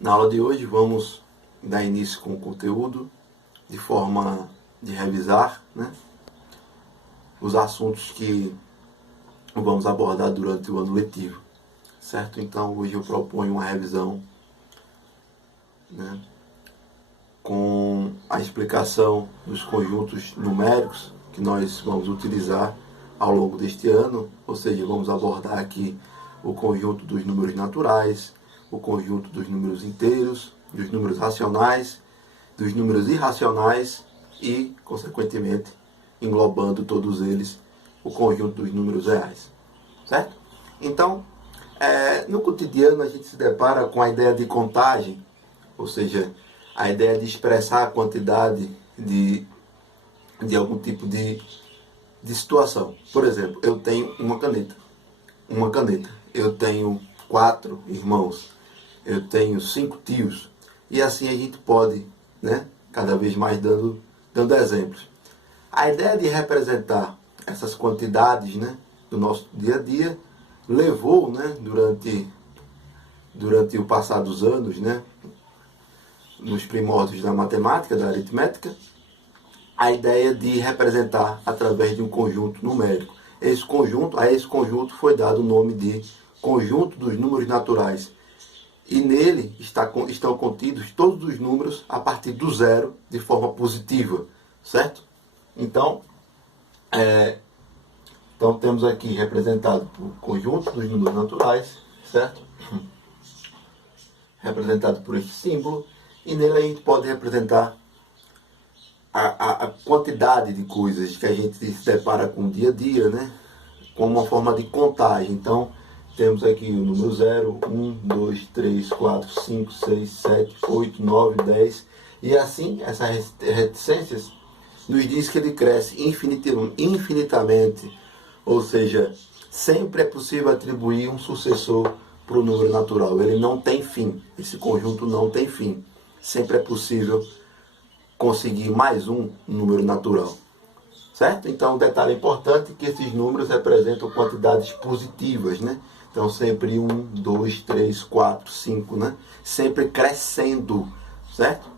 Na aula de hoje vamos dar início com o conteúdo de forma de revisar, os assuntos que vamos abordar durante o ano letivo, certo? Então hoje eu proponho uma revisão, com a explicação dos conjuntos numéricos que nós vamos utilizar ao longo deste ano, ou seja, vamos abordar aqui o conjunto dos números naturais, o conjunto dos números inteiros, dos números racionais, dos números irracionais e, consequentemente, englobando todos eles, o conjunto dos números reais, certo? Então, no cotidiano a gente se depara com a ideia de contagem, ou seja, a ideia de expressar a quantidade de algum tipo de situação. Por exemplo, eu tenho uma caneta, eu tenho 4 irmãos, eu tenho 5 tios, e assim a gente pode, cada vez mais dando exemplos. A ideia de representar essas quantidades, do nosso dia a dia levou, durante o passar dos anos, nos primórdios da matemática, da aritmética, a ideia de representar através de um conjunto numérico. A esse conjunto foi dado o nome de conjunto dos números naturais. E nele estão contidos todos os números a partir do zero de forma positiva, certo? Então temos aqui representado por conjunto dos números naturais, certo? Representado por este símbolo. E nele a gente pode representar a quantidade de coisas que a gente se depara com o dia a dia, como uma forma de contagem. Então, temos aqui o número 0, 1, 2, 3, 4, 5, 6, 7, 8, 9, 10. E assim, essas reticências nos diz que ele cresce infinitamente. Ou seja, sempre é possível atribuir um sucessor para o número natural. Ele não tem fim. Esse conjunto não tem fim. Sempre é possível conseguir mais um número natural, certo? Então, um detalhe importante é que esses números representam quantidades positivas, Então, sempre 1, 2, 3, 4, 5, Sempre crescendo, certo?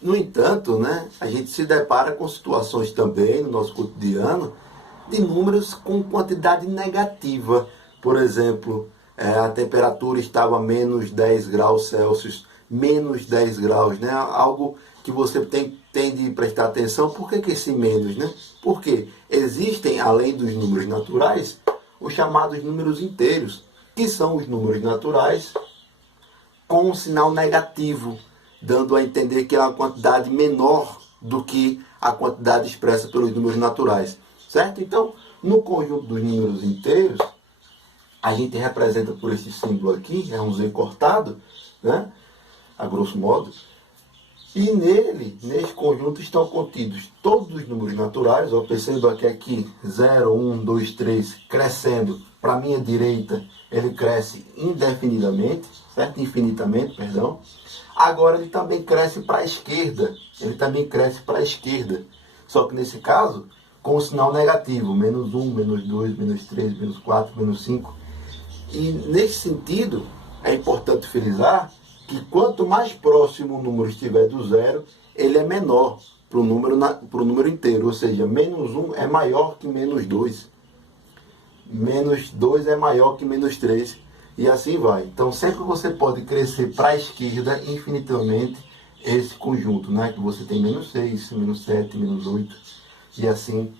No entanto, a gente se depara com situações também no nosso cotidiano de números com quantidade negativa. Por exemplo, a temperatura estava a menos 10 graus Celsius, menos 10 graus, Algo que você tem de prestar atenção. Por que esse menos, Porque existem, além dos números naturais, os chamados números inteiros, que são os números naturais com um sinal negativo, dando a entender que é uma quantidade menor do que a quantidade expressa pelos números naturais, certo? Então, no conjunto dos números inteiros, a gente representa por esse símbolo aqui, é um Z cortado, a grosso modo, e nesse conjunto estão contidos todos os números naturais. Perceba que aqui 0, 1, 2, 3 crescendo para a minha direita, ele cresce indefinidamente, certo? Infinitamente, perdão. Agora ele também cresce para a esquerda, só que nesse caso com o sinal negativo, menos 1, menos 2, menos 3, menos 4, menos 5. E nesse sentido é importante frisar que quanto mais próximo o número estiver do zero, ele é menor para o número inteiro. Ou seja, menos 1 é maior que menos 2. Menos 2 é maior que menos 3. E assim vai. Então, sempre você pode crescer para a esquerda infinitamente esse conjunto, Que você tem menos 6, menos 7, menos 8. E assim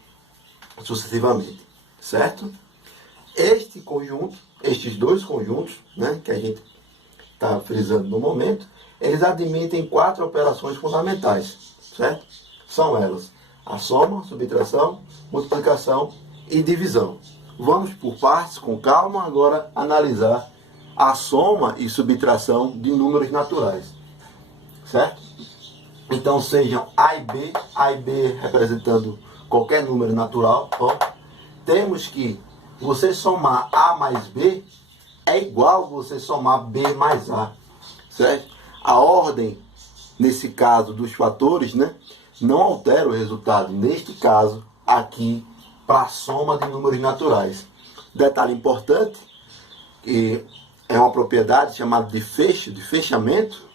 sucessivamente. Certo? Estes dois conjuntos, que a gente está frisando no momento, eles admitem 4 operações fundamentais, certo? São elas a soma, subtração, multiplicação e divisão. Vamos por partes, com calma, agora analisar a soma e subtração de números naturais, certo? Então sejam A e B representando qualquer número natural. Temos que você somar A mais B é igual você somar B mais A, certo? A ordem, nesse caso, dos fatores, não altera o resultado. Neste caso, aqui, para a soma de números naturais. Detalhe importante, que é uma propriedade chamada de fecho, de fechamento,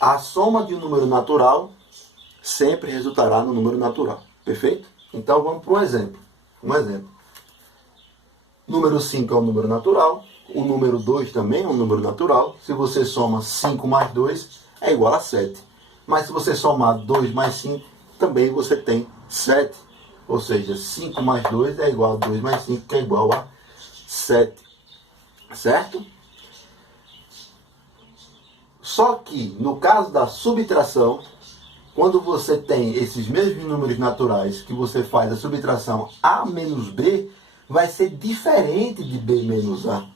a soma de um número natural sempre resultará no número natural. Perfeito? Então vamos para um exemplo. Número 5 é um número natural. O número 2 também é um número natural. Se você soma 5 mais 2, é igual a 7. Mas se você somar 2 mais 5, também você tem 7. Ou seja, 5 mais 2 é igual a 2 mais 5, que é igual a 7. Certo? Só que, no caso da subtração, quando você tem esses mesmos números naturais que você faz a subtração A menos B, vai ser diferente de B menos A.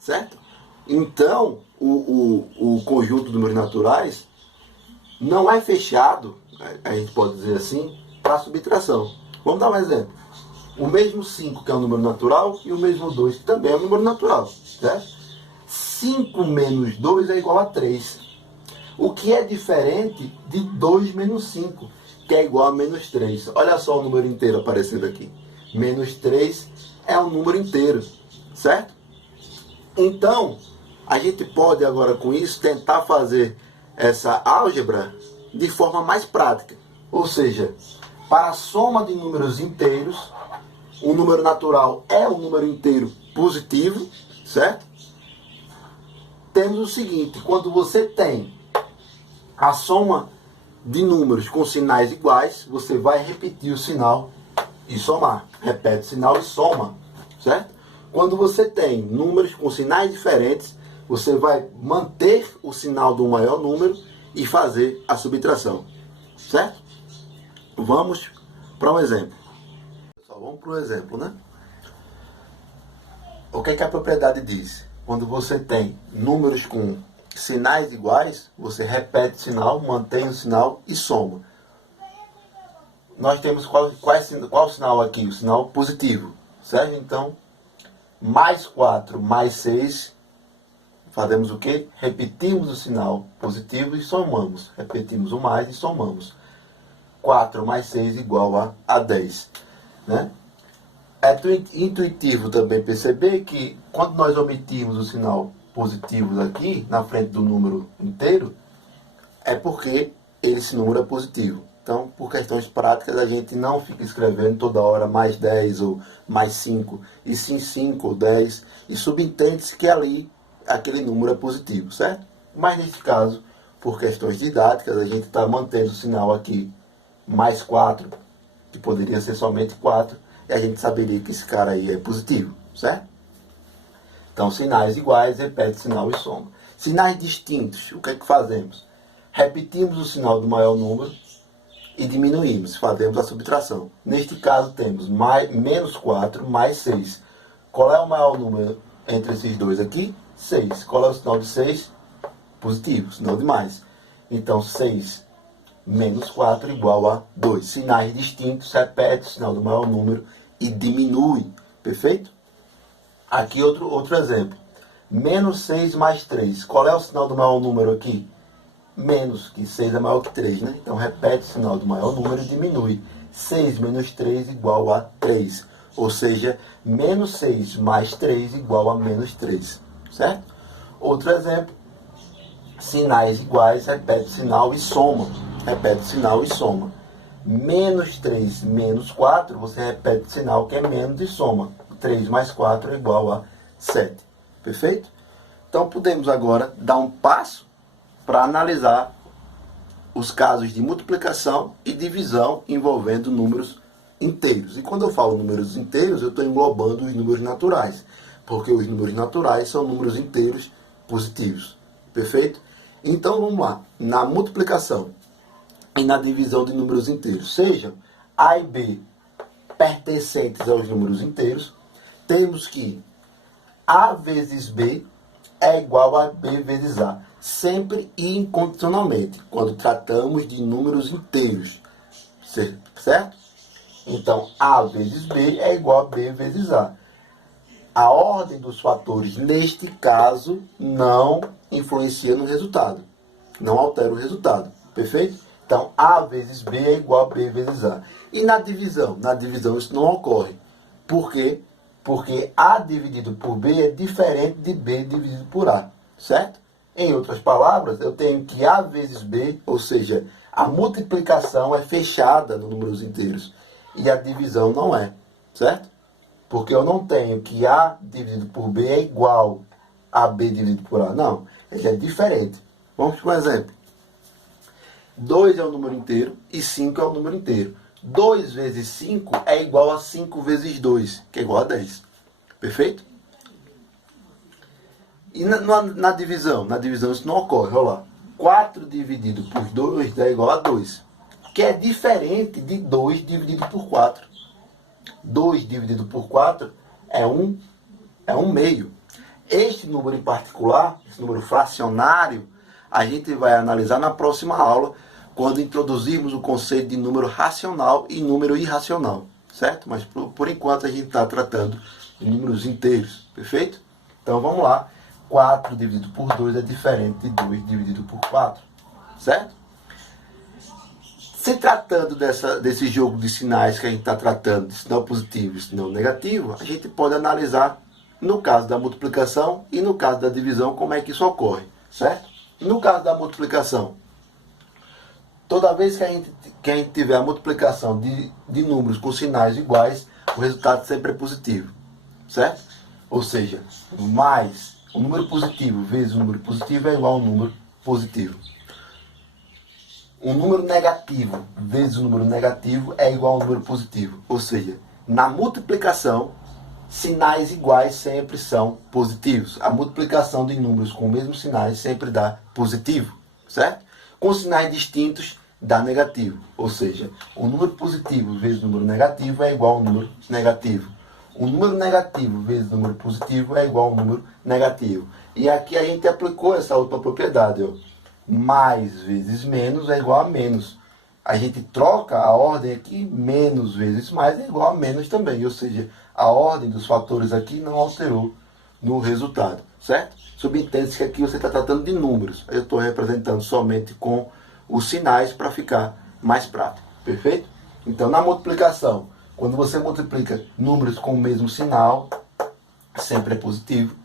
Certo? Então, o conjunto de números naturais não é fechado, a gente pode dizer assim, para subtração. Vamos dar um exemplo. O mesmo 5, que é um número natural, e o mesmo 2, que também é um número natural. Certo? 5 menos 2 é igual a 3. O que é diferente de 2 menos 5, que é igual a menos 3. Olha só o número inteiro aparecendo aqui. Menos 3 é um número inteiro. Certo? Então, a gente pode agora com isso tentar fazer essa álgebra de forma mais prática. Ou seja, para a soma de números inteiros, um número natural é um número inteiro positivo, certo? Temos o seguinte, quando você tem a soma de números com sinais iguais, você vai repetir o sinal e somar. Repete o sinal e soma, certo? Quando você tem números com sinais diferentes, você vai manter o sinal do maior número e fazer a subtração, certo? Vamos para um exemplo. Pessoal, vamos para o exemplo, né? O que é que a propriedade diz? Quando você tem números com sinais iguais, você repete o sinal, mantém o sinal e soma. Nós temos qual sinal aqui? O sinal positivo, certo? Então, mais 4 mais 6, fazemos o quê? Repetimos o sinal positivo e somamos. Repetimos o mais e somamos. 4 mais 6 igual a 10. Né? É intuitivo também perceber que quando nós omitimos o sinal positivo aqui, na frente do número inteiro, é porque esse número é positivo. Então, por questões práticas, a gente não fica escrevendo toda hora mais 10 ou mais 5, e sim 5 ou 10, e subentende-se que ali aquele número é positivo, certo? Mas nesse caso, por questões didáticas, a gente está mantendo o sinal aqui mais 4, que poderia ser somente 4, e a gente saberia que esse cara aí é positivo, certo? Então, sinais iguais, repete sinal e soma. Sinais distintos, o que é que fazemos? Repetimos o sinal do maior número e diminuímos, fazemos a subtração. Neste caso, temos menos 4 mais 6. Qual é o maior número entre esses dois aqui? 6. Qual é o sinal de 6? Positivo, sinal de mais. Então, 6 menos 4 igual a 2. Sinais distintos, repete o sinal do maior número e diminui. Perfeito? Aqui outro exemplo. Menos 6 mais 3. Qual é o sinal do maior número aqui? Menos, que 6 é maior que 3, né? Então, repete o sinal do maior número e diminui. 6 menos 3 igual a 3. Ou seja, menos 6 mais 3 igual a menos 3. Certo? Outro exemplo. Sinais iguais, repete o sinal e soma. Repete o sinal e soma. Menos 3 menos 4, você repete o sinal que é menos e soma. 3 mais 4 é igual a 7. Perfeito? Então, podemos agora dar um passo para analisar os casos de multiplicação e divisão envolvendo números inteiros. E quando eu falo números inteiros, eu estou englobando os números naturais, porque os números naturais são números inteiros positivos. Perfeito? Então vamos lá. Na multiplicação e na divisão de números inteiros, sejam A e B pertencentes aos números inteiros, temos que A vezes B é igual a B vezes A. Sempre e incondicionalmente, quando tratamos de números inteiros. Certo? Então, A vezes B é igual a B vezes A. A ordem dos fatores, neste caso, não influencia no resultado. Não altera o resultado. Perfeito? Então, A vezes B é igual a B vezes A. E na divisão? Na divisão isso não ocorre. Por quê? Porque A dividido por B é diferente de B dividido por A, certo? Em outras palavras, eu tenho que A vezes B, ou seja, a multiplicação é fechada nos números inteiros e a divisão não é, certo? Porque eu não tenho que A dividido por B é igual a B dividido por A, não. Ele é diferente. Vamos para um exemplo. 2 é um número inteiro e 5 é um número inteiro. 2 vezes 5 é igual a 5 vezes 2, que é igual a 10. Perfeito? E na divisão? Na divisão isso não ocorre. Olha lá. 4 dividido por 2 é igual a 2. Que é diferente de 2 dividido por 4. 2 dividido por 4 é um meio. Este número em particular, esse número fracionário, a gente vai analisar na próxima aula, quando introduzirmos o conceito de número racional e número irracional, certo? Mas por enquanto a gente está tratando de números inteiros, perfeito? Então vamos lá. 4 dividido por 2 é diferente de 2 dividido por 4, certo? Se tratando desse jogo de sinais que a gente está tratando, de sinal positivo e sinal negativo, a gente pode analisar no caso da multiplicação e no caso da divisão como é que isso ocorre, certo? No caso da multiplicação, toda vez que a gente tiver a multiplicação de números com sinais iguais, o resultado sempre é positivo, certo? Ou seja, mais o número positivo vezes o número positivo é igual ao número positivo. O número negativo vezes o número negativo é igual ao número positivo. Ou seja, na multiplicação, sinais iguais sempre são positivos. A multiplicação de números com os mesmos sinais sempre dá positivo, certo? Com sinais distintos, dá negativo. Ou seja, o número positivo vezes o número negativo é igual ao número negativo. O número negativo vezes o número positivo é igual ao número negativo. E aqui a gente aplicou essa outra propriedade, ó. Mais vezes menos é igual a menos. A gente troca a ordem aqui, menos vezes mais é igual a menos também. Ou seja, a ordem dos fatores aqui não alterou no resultado, certo? Subentende-se que aqui você está tratando de números. Eu estou representando somente com os sinais para ficar mais prático, perfeito? Então, na multiplicação, quando você multiplica números com o mesmo sinal, sempre é positivo.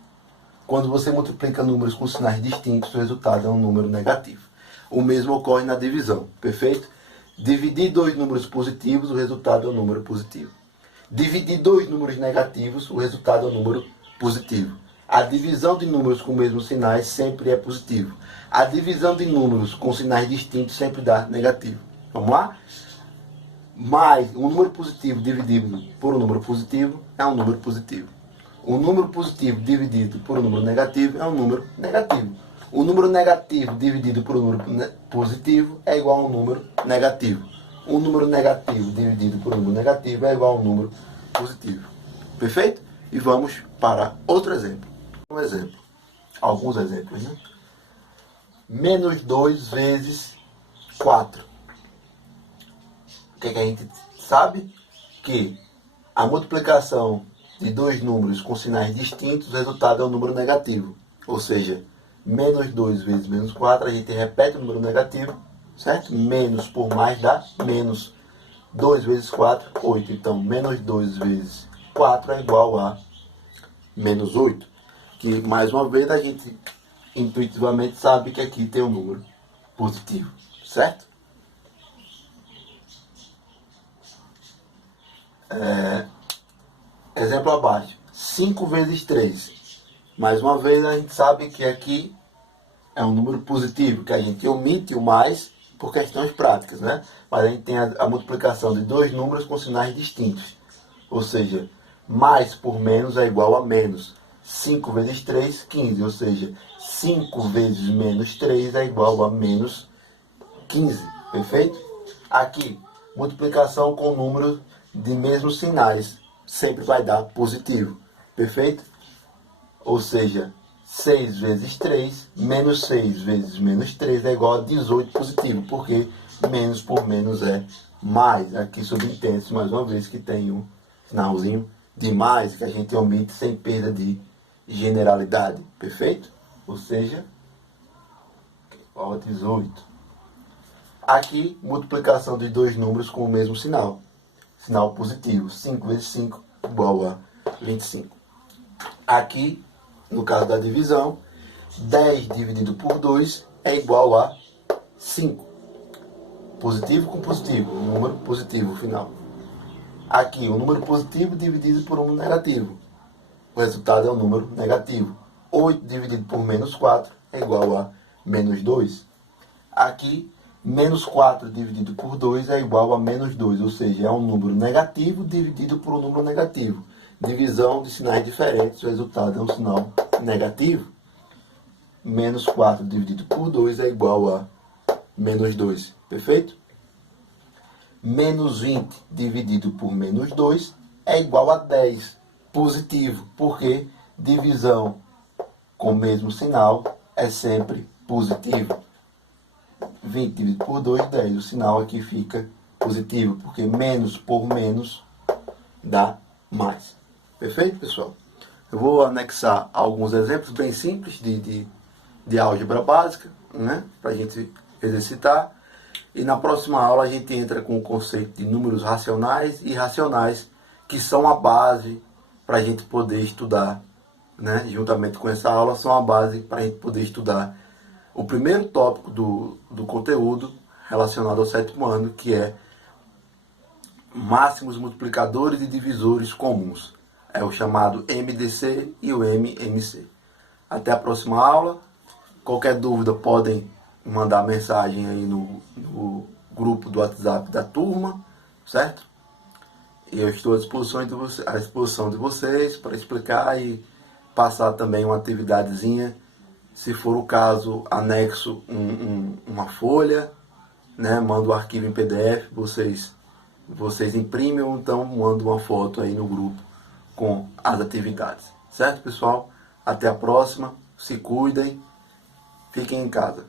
Quando você multiplica números com sinais distintos, o resultado é um número negativo. O mesmo ocorre na divisão, perfeito? Dividir dois números positivos, o resultado é um número positivo. Dividir dois números negativos, o resultado é um número positivo. A divisão de números com os mesmos sinais sempre é positivo. A divisão de números com sinais distintos sempre dá negativo. Vamos lá? Mais um número positivo dividido por um número positivo é um número positivo. Um número positivo dividido por um número negativo é um número negativo. O número negativo dividido por um número positivo é igual a um número negativo. Um número negativo dividido por um número negativo é igual a um número positivo. Perfeito? E vamos para outro exemplo. Um exemplo. Alguns exemplos, né? Menos 2 vezes 4. O que a gente sabe? Que a multiplicação de dois números com sinais distintos, o resultado é um número negativo. Ou seja, menos 2 vezes menos 4, a gente repete o número negativo, certo? Menos por mais dá menos. 2 vezes 4, 8. Então, menos 2 vezes 4 é igual a menos 8. Que, mais uma vez, a gente intuitivamente sabe que aqui tem um número positivo, certo? Exemplo abaixo. 5 vezes 3. Mais uma vez, a gente sabe que aqui é um número positivo, que a gente omite o mais por questões práticas, né? Mas a gente tem a multiplicação de dois números com sinais distintos. Ou seja, mais por menos é igual a menos. 5 vezes 3, 15. Ou seja, 5 vezes menos 3 é igual a menos 15. Perfeito? Aqui, multiplicação com números de mesmos sinais sempre vai dar positivo. Perfeito? Ou seja, 6 vezes 3, menos 6 vezes menos 3 é igual a 18 positivo, porque menos por menos é mais. Aqui subentende-se mais uma vez que tem um sinalzinho de mais que a gente omite sem perda de generalidade. Perfeito? Ou seja, igual a 18. Aqui, multiplicação de dois números com o mesmo sinal. Sinal positivo. 5 vezes 5 igual a 25. Aqui, no caso da divisão, 10 dividido por 2 é igual a 5. Positivo com positivo, um número positivo final. Aqui, o número positivo dividido por um negativo. O resultado é um número negativo. 8 dividido por menos 4 é igual a menos 2. Aqui, menos 4 dividido por 2 é igual a menos 2, ou seja, é um número negativo dividido por um número negativo. Divisão de sinais diferentes, o resultado é um sinal negativo. Menos 4 dividido por 2 é igual a menos 2, perfeito? Menos 20 dividido por menos 2 é igual a 10, positivo, porque divisão com o mesmo sinal é sempre positivo. 20 dividido por 2, 10. O sinal aqui fica positivo, porque menos por menos dá mais. Perfeito, pessoal? Eu vou anexar alguns exemplos bem simples de álgebra básica, né, para a gente exercitar. E na próxima aula a gente entra com o conceito de números racionais e irracionais, que são a base para a gente poder estudar, né, juntamente com essa aula, são a base para a gente poder estudar o primeiro tópico do conteúdo relacionado ao sétimo ano, que é máximos multiplicadores e divisores comuns. É o chamado MDC e o MMC. Até a próxima aula. Qualquer dúvida podem mandar mensagem aí no grupo do WhatsApp da turma, certo? E eu estou à disposição de vocês para explicar e passar também uma atividadezinha. Se for o caso, anexo uma folha, né? Mando o arquivo em PDF, vocês imprimem ou então mando uma foto aí no grupo com as atividades. Certo, pessoal? Até a próxima. Se cuidem. Fiquem em casa.